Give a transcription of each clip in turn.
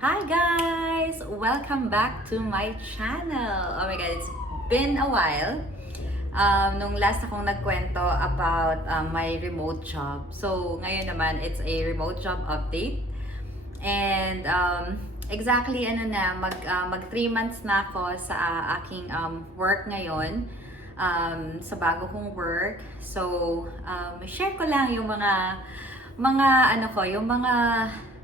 Hi guys! Welcome back to my channel! Oh my god, it's been a while. Nung last akong nagkwento about my remote job. So, ngayon naman, it's a remote job update. And exactly mag 3 months na ako sa aking work ngayon. Sa bago kong work. So, share ko lang yung yung mga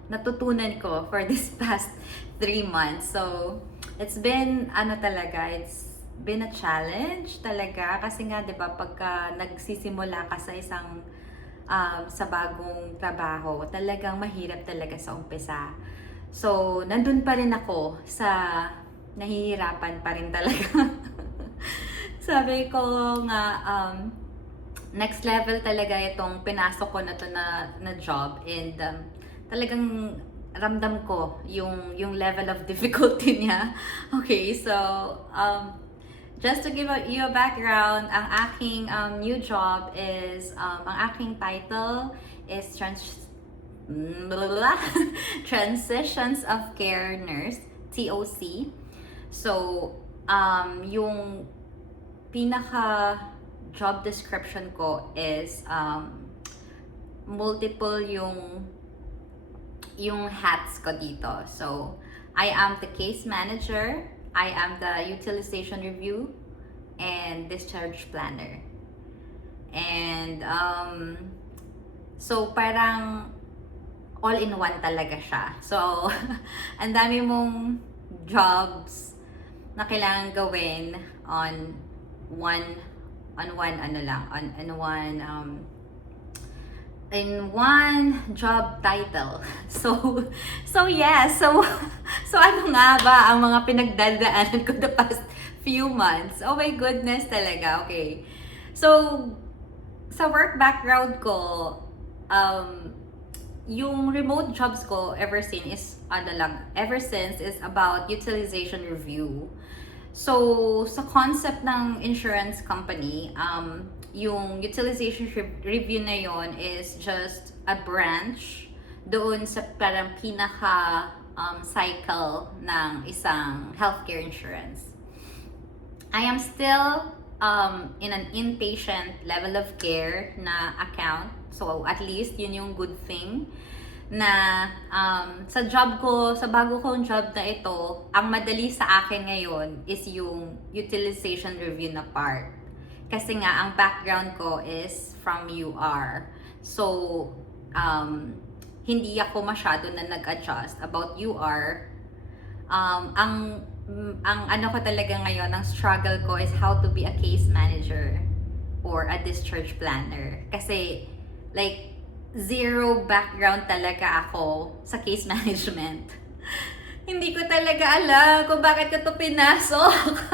natutunan ko for this past 3 months. So, it's been it's been a challenge talaga kasi nga 'di ba pagka nagsisimula ka sa isang sa bagong trabaho, talagang mahirap talaga sa umpisa. So, nandun pa rin ako sa nahihirapan pa rin talaga. Sabi ko nga next level talaga itong pinasok ko na to na job, and talagang ramdam ko yung level of difficulty niya. Okay, so just to give you a background, ang aking new job is ang aking title is Transitions of Care Nurse, TOC. So yung pinaka job description ko is multiple yung hats ko dito. So, I am the case manager, I am the utilization review, and discharge planner. And, so parang all-in-one talaga siya. So, ang dami mong jobs na kailangan gawin on one in one job title. So yeah, so ano nga ba ang mga pinagdadaanan ko the past few months? Oh my goodness talaga. Okay. So sa work background ko, yung remote jobs ko ever since is about utilization review. So sa concept ng insurance company, yung utilization review na yon is just a branch doon sa parang pinaka cycle ng isang healthcare insurance. I am still in an inpatient level of care na account. So at least yun yung good thing na sa bago kong job na ito, ang madali sa akin ngayon is yung utilization review na part. Kasi nga, ang background ko is from UR. So, hindi ako masyado na nag-adjust about UR. Ang ano ko talaga ngayon, ang struggle ko is how to be a case manager or a discharge planner. Kasi, like, zero background talaga ako sa case management. Hindi ko talaga alam kung bakit ko to pinasok.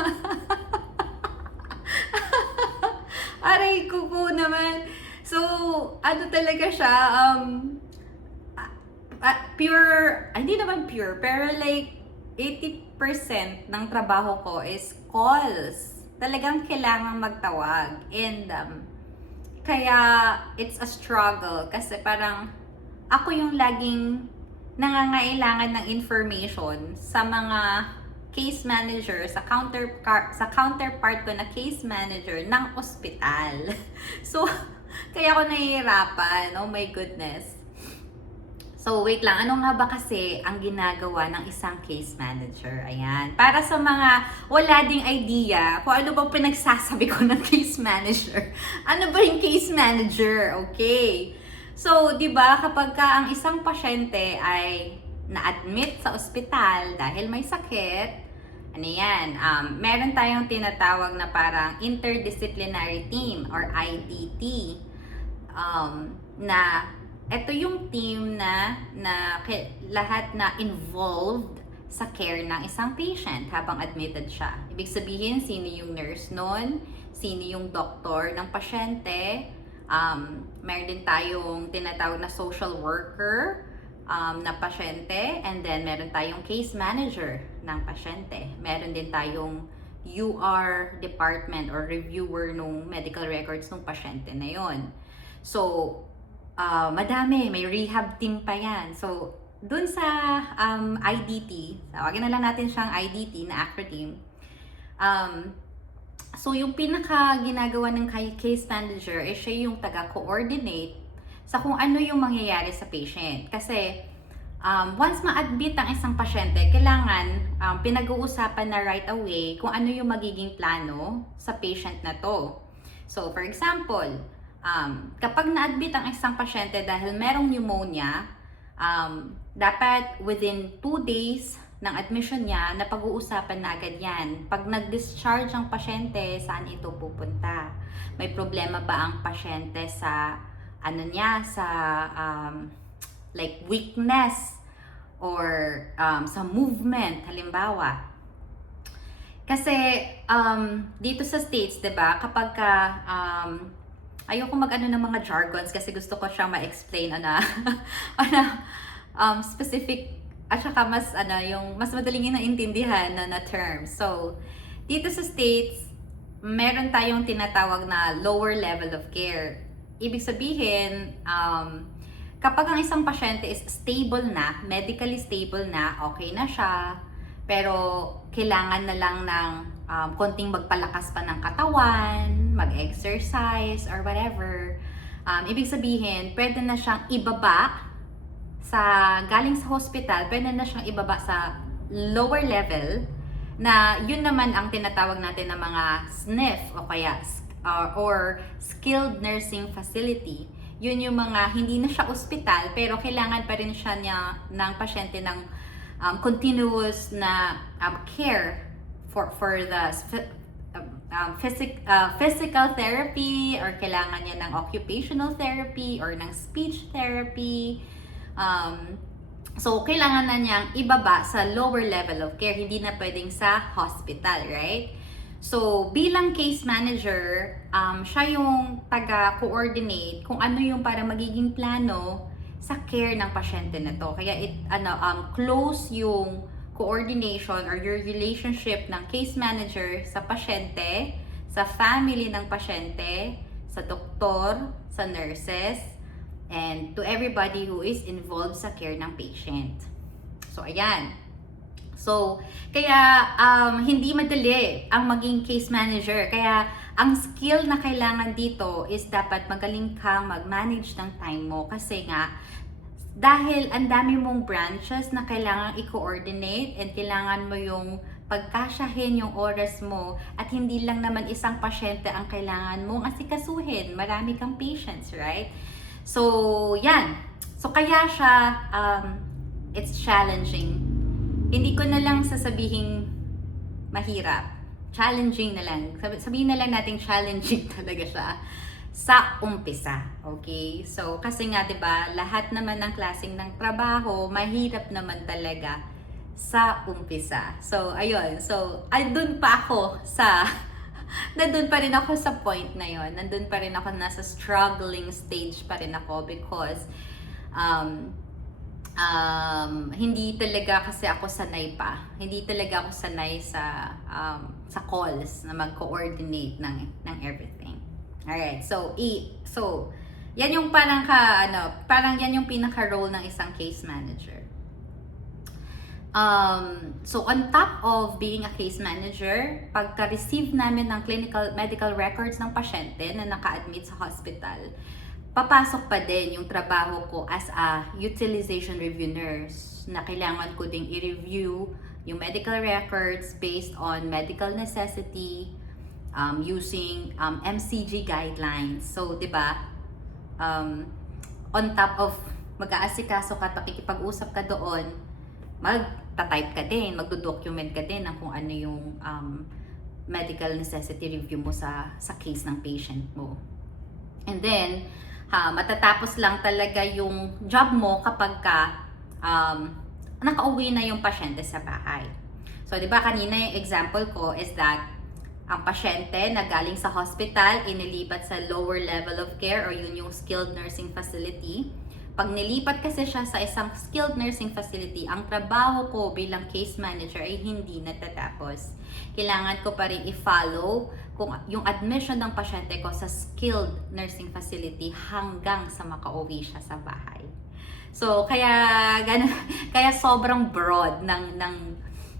Aray, kuko naman. So, ano talaga siya, pure, hindi naman pure, pero like, 80% ng trabaho ko is calls. Talagang kailangan magtawag. And, kaya, it's a struggle. Kasi parang, ako yung laging nangangailangan ng information sa mga case manager, sa counterpart ko na case manager ng ospital. So, kaya ako nahihirapan. Oh my goodness. So, wait lang. Ano nga ba kasi ang ginagawa ng isang case manager? Ayan. Para sa mga wala ding idea kung ano bang pinagsasabi ko ng case manager. Ano ba yung case manager? Okay. So, di ba kapag ka ang isang pasyente ay na-admit sa ospital dahil may sakit, ano yan, meron tayong tinatawag na parang interdisciplinary team or IDT, na ito yung team na lahat na involved sa care ng isang patient habang admitted siya. Ibig sabihin, sino yung nurse nun, sino yung doktor ng pasyente, meron din tayong tinatawag na social worker na pasyente, and then meron tayong case manager ng pasyente. Meron din tayong UR department or reviewer ng medical records ng pasyente na yon. So, madami. May rehab team pa yan. So, dun sa IDT, tawagin na lang natin siyang IDT na acronym. So yung pinaka ginagawa ng case manager is siya yung taga-coordinate sa kung ano yung mangyayari sa patient. Kasi once ma-admit ang isang pasyente, kailangan pinag-uusapan na right away kung ano yung magiging plano sa patient na to. So for example, kapag na-admit ang isang pasyente dahil merong pneumonia, dapat within 2 days ng admission niya, na pag-uusapan na agad yan. Pag nag-discharge ang pasyente, saan ito pupunta? May problema ba ang pasyente sa, sa like weakness or sa movement, halimbawa. Kasi dito sa States, 'di ba, kapag ka ayoko mag-ano ng mga jargons kasi gusto ko siyang ma-explain specific at saka yung mas madaling yung naintindihan na term. So, dito sa States, meron tayong tinatawag na lower level of care. Ibig sabihin, kapag ang isang pasyente is stable na, medically stable na, okay na siya, pero kailangan na lang ng konting magpalakas pa ng katawan, mag-exercise, or whatever. Ibig sabihin, pwede na siyang ibaba galing sa hospital, pwede na siyang ibaba sa lower level na yun naman ang tinatawag natin ng mga SNF o kaya or skilled nursing facility. Yun yung mga hindi na siya ospital pero kailangan pa rin siya ng pasyente ng continuous na care for the physical therapy, or kailangan niya ng occupational therapy or ng speech therapy. So, kailangan na niyang ibaba sa lower level of care, hindi na pwedeng sa hospital, right? So, bilang case manager, siya yung taga-coordinate kung ano yung para magiging plano sa care ng pasyente na to. Kaya close yung coordination or your relationship ng case manager sa pasyente, sa family ng pasyente, sa doktor, sa nurses, and to everybody who is involved sa care ng patient. So, ayan. So, kaya hindi madali ang maging case manager. Kaya, ang skill na kailangan dito is dapat magaling kang mag-manage ng time mo. Kasi nga, dahil ang dami mong branches na kailangan i-coordinate and kailangan mo yung pagkasyahin yung oras mo at hindi lang naman isang pasyente ang kailangan mong asikasuhin. Marami kang patients, right? So, yan. So, kaya siya, it's challenging. Hindi ko na lang sasabihin mahirap. Challenging na lang. Sabihin na lang natin challenging talaga siya sa umpisa. Okay? So, kasi nga, 'di ba, lahat naman ng klaseng ng trabaho, mahirap naman talaga sa umpisa. So, ayun. So, doon pa ako nandun pa rin ako sa point na yon. Nandun pa rin ako, nasa struggling stage pa rin ako because hindi talaga kasi ako sanay pa. Hindi talaga ako sanay sa calls na mag-coordinate ng everything. Alright, so yan yung parang yan yung pinaka-role ng isang case manager. So on top of being a case manager, pagka-receive namin ng medical records ng pasyente na naka-admit sa hospital, papasok pa din yung trabaho ko as a utilization review nurse, na kailangan ko ding i-review yung medical records based on medical necessity, using MCG guidelines. So, 'di ba? On top of mag-aasikaso ka, pakikipag-usap ka doon, magta-type ka din, magdo-document ka din ng kung ano yung medical necessity review mo sa case ng patient mo. And then, matatapos lang talaga yung job mo kapag nakauwi na yung pasyente sa bahay. So, di ba kanina yung example ko is that ang pasyente na galing sa hospital, inilipat sa lower level of care or yun yung skilled nursing facility. Pag nilipat kasi siya sa isang skilled nursing facility, ang trabaho ko bilang case manager ay hindi natatapos. Kailangan ko pa rin i-follow kung yung admission ng pasyente ko sa skilled nursing facility hanggang sa makauwi siya sa bahay. So, kaya sobrang broad ng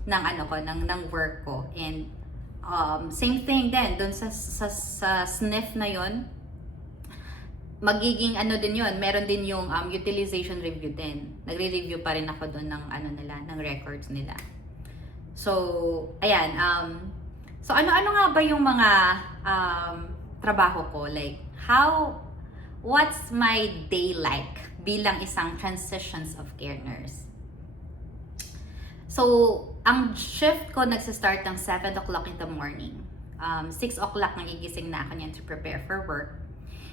ano ko, ng work ko. And same thing din doon sa sniff na yon, magiging ano din yon, meron din yung utilization review din. Nagre-review pa rin ako doon ng ano nila, ng records nila. So, ayan, so ano-ano nga ba yung mga trabaho ko? Like, what's my day like bilang isang transitions of care nurse? So, ang shift ko nagsistart ng 7 o'clock in the morning. 6 o'clock nagigising na ako niyan to prepare for work.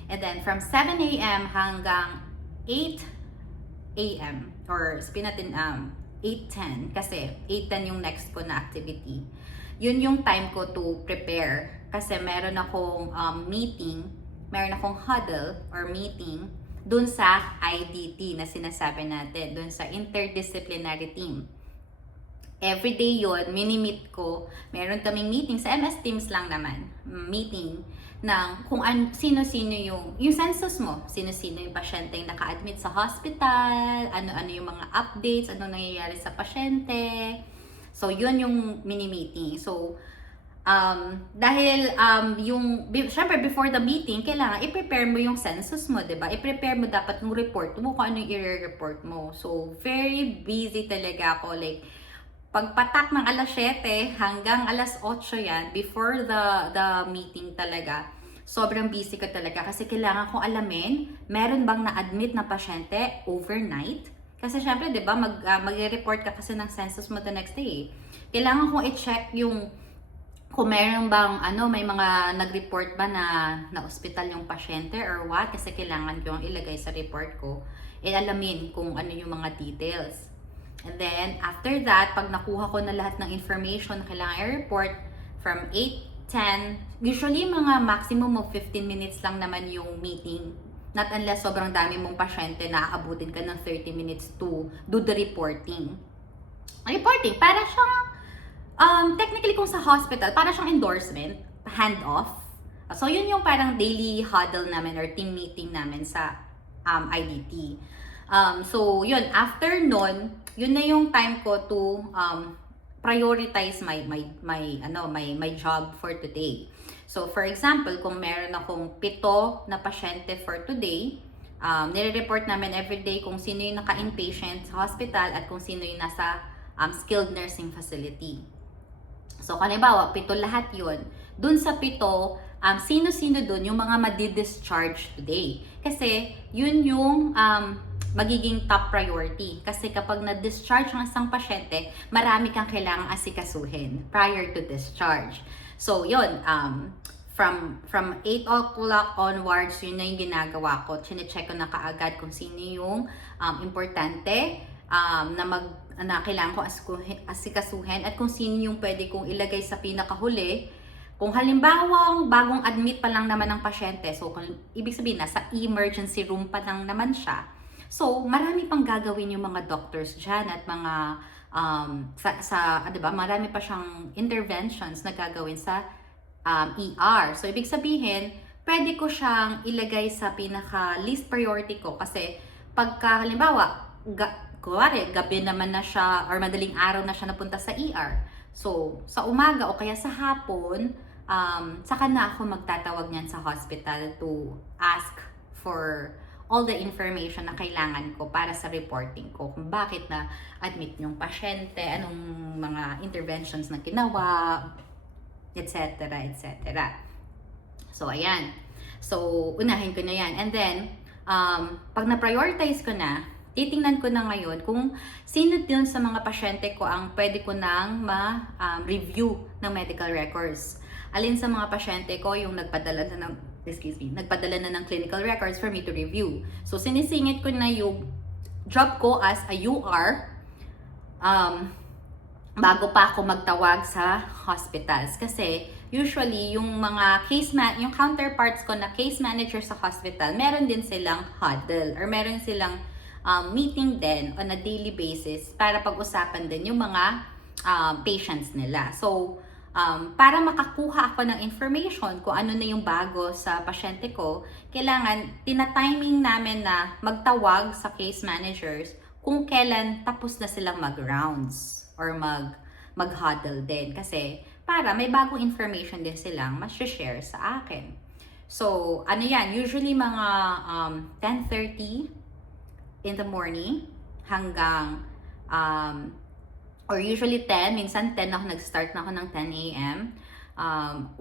And then from 7 a.m. hanggang 8 a.m. or sabihin natin 8:10 kasi 8:10 yung next ko na activity. Yun yung time ko to prepare kasi meron akong meron akong huddle or meeting dun sa IDT na sinasabi natin, dun sa interdisciplinary team. Everyday yun, mini-meet ko. Meron kaming meeting sa MS Teams lang naman. Meeting ng kung sino-sino yung census mo. Sino-sino yung pasyente yung naka-admit sa hospital, ano-ano yung mga updates, ano nangyayari sa pasyente. So, yun yung mini-meeting. So, dahil syempre before the meeting, kailangan i-prepare mo yung census mo, diba? I-prepare mo dapat yung report mo, kung ano yung i-report mo. So, very busy talaga ako. Like, pagpatak ng alas 7 hanggang alas 8 yan, before the meeting talaga, sobrang busy ka talaga kasi kailangan kong alamin, meron bang na-admit na pasyente overnight? Kasi syempre, di ba, mag-report ka kasi ng census mo the next day. Kailangan kong i-check yung kung meron bang, may mga nag-report ba na hospital yung pasyente or what, kasi kailangan ko yung ilagay sa report ko, alamin kung ano yung mga details. And then, after that, pag nakuha ko na lahat ng information na kailangan i-report, from 8:10, usually mga maximum of 15 minutes lang naman yung meeting. Not unless sobrang dami mong pasyente na aabutin ka ng 30 minutes to do the reporting. Reporting, para siyang, technically kung sa hospital, para siyang endorsement, hand-off. So, yun yung parang daily huddle namin or team meeting namin sa IDT. So, yun, after nun, yun na yung time ko to prioritize my job for today. So, for example, kung meron akong 7 na pasyente for today, nire-report namin everyday kung sino yung naka-inpatient sa hospital at kung sino yung nasa skilled nursing facility. So, halimbawa, 7 lahat yun. Dun sa 7, sino-sino dun yung mga madi-discharge today. Kasi, yun yung magiging top priority. Kasi kapag na-discharge ang isang pasyente, marami kang kailangang asikasuhin prior to discharge. So, yun, from 8 o'clock onwards, yun na yung ginagawa ko. Chine-check ko na kaagad kung sino yung importante na kailangan ko asikasuhin at kung sino yung pwede kong ilagay sa pinakahuli. Kung halimbawa, bagong admit pa lang naman ng pasyente, so ibig sabihin, nasa emergency room pa lang naman siya. So, marami pang gagawin yung mga doctors dyan at mga, diba, marami pa siyang interventions na gagawin sa ER. So, ibig sabihin, pwede ko siyang ilagay sa pinaka-least priority ko kasi pagka, halimbawa, gabi naman na siya or madaling araw na siya napunta sa ER. So, sa umaga o kaya sa hapon, saka na ako magtatawag niyan sa hospital to ask for all the information na kailangan ko para sa reporting ko. Kung bakit na admit yung pasyente, anong mga interventions na ginawa, etc. etc. So, ayan. So, unahin ko na yan. And then, pag na-prioritize ko na, titingnan ko na ngayon kung sino din sa mga pasyente ko ang pwede ko nang ma-review ng medical records. Alin sa mga pasyente ko yung nagpadala na ng clinical records for me to review. So, sinisingit ko na yung job ko as a UR bago pa ako magtawag sa hospitals. Kasi, usually, yung mga yung counterparts ko na case manager sa hospital, meron din silang huddle or meron silang meeting din on a daily basis para pag-usapan din yung mga patients nila. So, para makakuha ako ng information kung ano na yung bago sa pasyente ko, kailangan tina-timing namin na magtawag sa case managers kung kailan tapos na silang mag-rounds or mag-huddle din. Kasi para may bagong information din silang mas-share sa akin. So, ano yan, usually mga 10:30 in the morning hanggang or usually 10, minsan 10 ako nag-start na ako ng 10 a.m.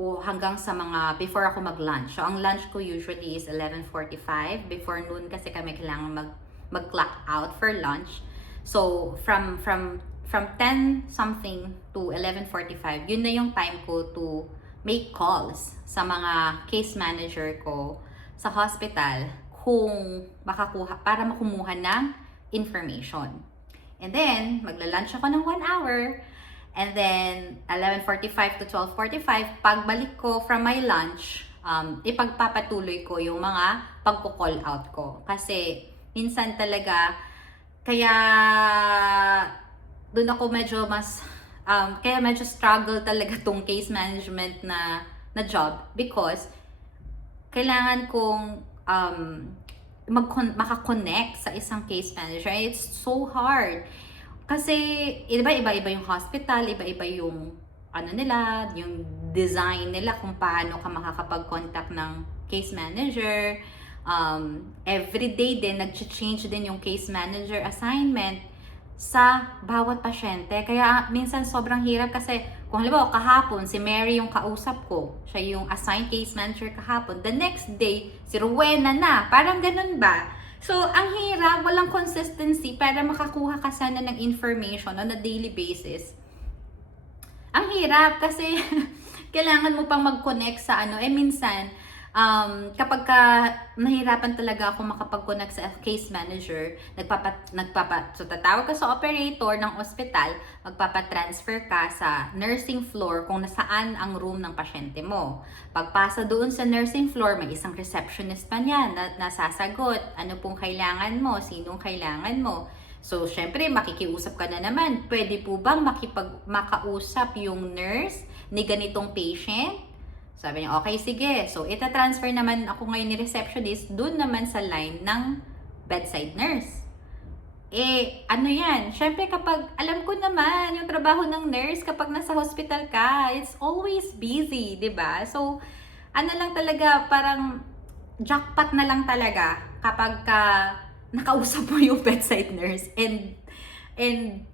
O hanggang sa mga before ako mag-lunch. So, ang lunch ko usually is 11:45. Before noon kasi kami kailangan mag-clock out for lunch. So, from 10 something to 11:45, yun na yung time ko to make calls sa mga case manager ko sa hospital kung para makumuha ng information. And then, magla-lunch ako ng 1 hour. And then, 11:45 to 12:45, pagbalik ko from my lunch, ipagpapatuloy ko yung mga pagko-call out ko. Kasi, minsan talaga, kaya doon ako medyo kaya medyo struggle talaga tong case management na job because kailangan kong makakonect sa isang case manager. It's so hard. Kasi iba-iba yung hospital, iba-iba yung nila, yung design nila kung paano ka makakapag-contact ng case manager. Every day din, nag-change din yung case manager assignment sa bawat pasyente. Kaya minsan sobrang hirap kasi kung halimbawa kahapon si Mary yung kausap ko, siya yung assigned case manager kahapon. The next day, si Rowena na. Parang ganun ba? So, ang hirap, walang consistency para makakuha ka sana ng information on a daily basis. Ang hirap kasi kailangan mo pang mag-connect sa minsan, kapag nahirapan talaga ako makapag-connect sa case manager, so tatawag ka sa operator ng ospital, magpapatransfer ka sa nursing floor kung nasaan ang room ng pasyente mo. Pagpasa doon sa nursing floor, may isang receptionist pa niyan na nasasagot, ano pong kailangan mo, sinong kailangan mo. So, syempre, makikiusap ka na naman. Pwede po bang makausap yung nurse ni ganitong patient? Sabi niya, okay, sige. So, ita-transfer naman ako ngayon ni receptionist dun naman sa line ng bedside nurse. Ano yan? Siyempre, kapag, alam ko naman, yung trabaho ng nurse kapag nasa hospital ka, it's always busy, di ba? So, ano lang talaga, parang jackpot na lang talaga kapag nakausap mo yung bedside nurse. And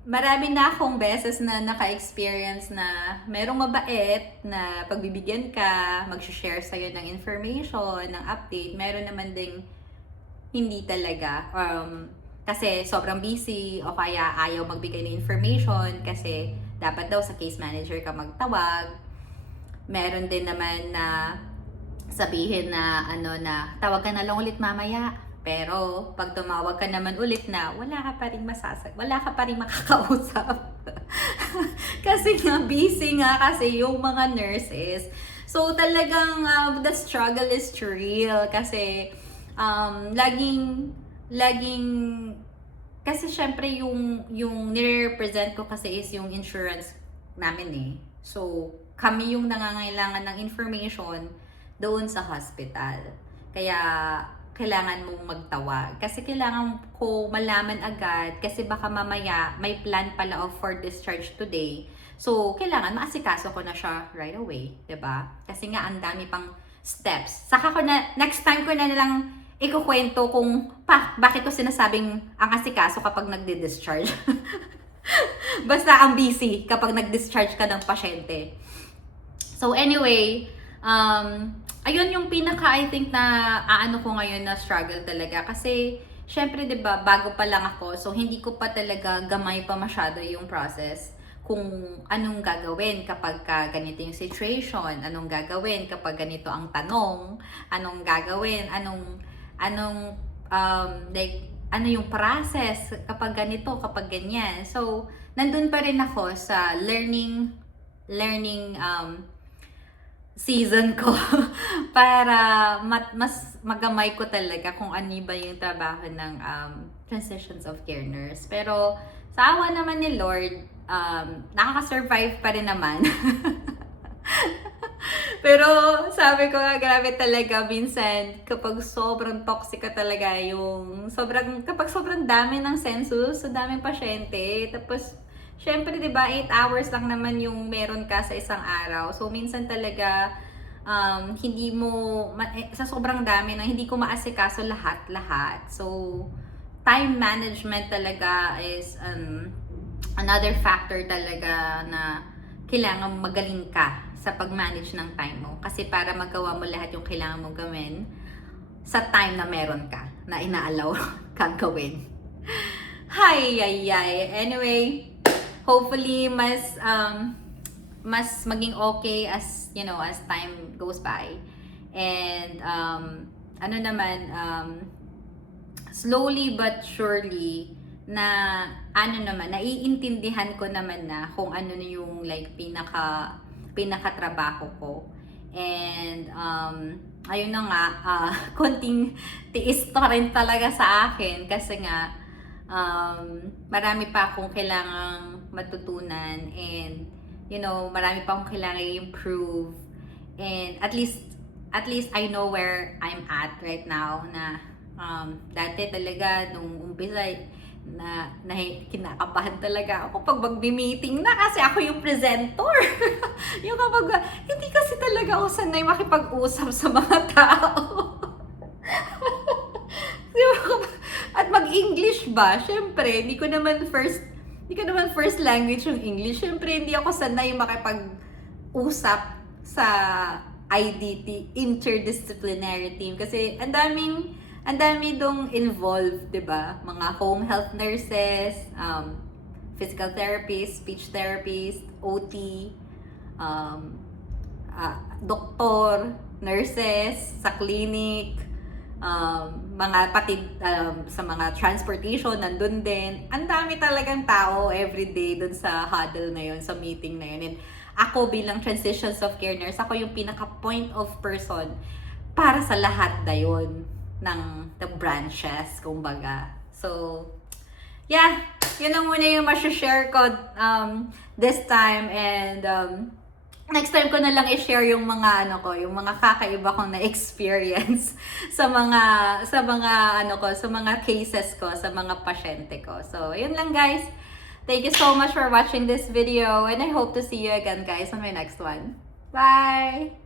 marami na akong beses na naka-experience na merong mabait na pagbibigyan ka, mag-share sa'yo ng information, ng update. Meron naman ding hindi talaga. Kasi sobrang busy o kaya ayaw magbigay ng information kasi dapat daw sa case manager ka magtawag. Meron din naman na sabihin na tawag ka na lang ulit mamaya. Pero, pag tumawag ka naman ulit na, wala ka pa rin makakausap. Kasi nga, busy nga kasi yung mga nurses. So, talagang, the struggle is real. Kasi, kasi syempre yung nire-represent ko kasi is yung insurance namin eh. So, kami yung nangangailangan ng information doon sa hospital. Kaya, kailangan mong magtawag. Kasi kailangan ko malaman agad kasi baka mamaya may plan pala of for discharge today. So, kailangan maasikaso ko na siya right away. 'Di ba? Kasi nga, ang dami pang steps. Saka ko na, next time ko na lang ikukwento kung bakit ko sinasabing ang asikaso kapag nagdi-discharge. Basta ang busy kapag nag-discharge ka ng pasyente. So, anyway, ayun yung I think na ko ngayon na struggle talaga. Kasi, syempre, 'di ba, bago pa lang ako. So, hindi ko pa talaga gamay pa masyado yung process. Kung anong gagawin kapag ganito yung situation. Anong gagawin kapag ganito ang tanong. Anong gagawin. Ano yung process kapag ganito, kapag ganyan. So, nandun pa rin ako sa learning season ko para mas magamay ko talaga kung ano ba yung trabaho ng transitions of care nurse. Pero sa awa naman ni Lord, nakaka-survive pa rin naman. Pero sabi ko nga, grabe talaga, minsan, kapag sobrang toxic ka talaga, kapag sobrang dami ng census, so daming pasyente, tapos, syempre, di ba, 8 hours lang naman yung meron ka sa isang araw. So, minsan talaga, hindi mo, sa sobrang dami na hindi ko maasikaso lahat-lahat. So, time management talaga is another factor talaga na kailangan magaling ka sa pag-manage ng time mo. Kasi para magawa mo lahat yung kailangan mong gawin sa time na meron ka, na inaalaw kang gawin. Anyway, hopefully, mas maging okay as, as time goes by. And, slowly but surely, na naiintindihan ko naman na kung ano na yung like pinaka-trabaho ko. And ayun na nga, konting tiis to rin talaga sa akin kasi nga marami pa akong kailangang matutunan and marami pa akong kailangang i-improve. And at least I know where I'm at right now na dati talaga nung umpisa na kinakabahan talaga ako pag mag-meeting na kasi ako yung presenter. Yung kapag hindi kasi talaga ako sanay makipag-usap sa mga tao. At mag-English ba? Syempre, hindi ko naman first language yung English. Syempre, hindi ako sanay makipag-usap sa IDT, interdisciplinary team. Kasi ang dami dong involved, 'di ba? Mga home health nurses, physical therapist, speech therapist, OT, doktor, nurses sa clinic, mga sa mga transportation nandun din. Ang dami talagang tao everyday dun sa huddle na yun, sa meeting na yun. And ako bilang transitions of care nurse, ako yung pinaka point of person para sa lahat na yun ng the branches, kumbaga. So, yeah, yun ang muna yung share ko this time. And next time ko na lang i-share yung mga yung mga kakaiba kong na-experience sa mga cases ko, sa mga pasyente ko. So, yun lang guys. Thank you so much for watching this video and I hope to see you again guys on my next one. Bye!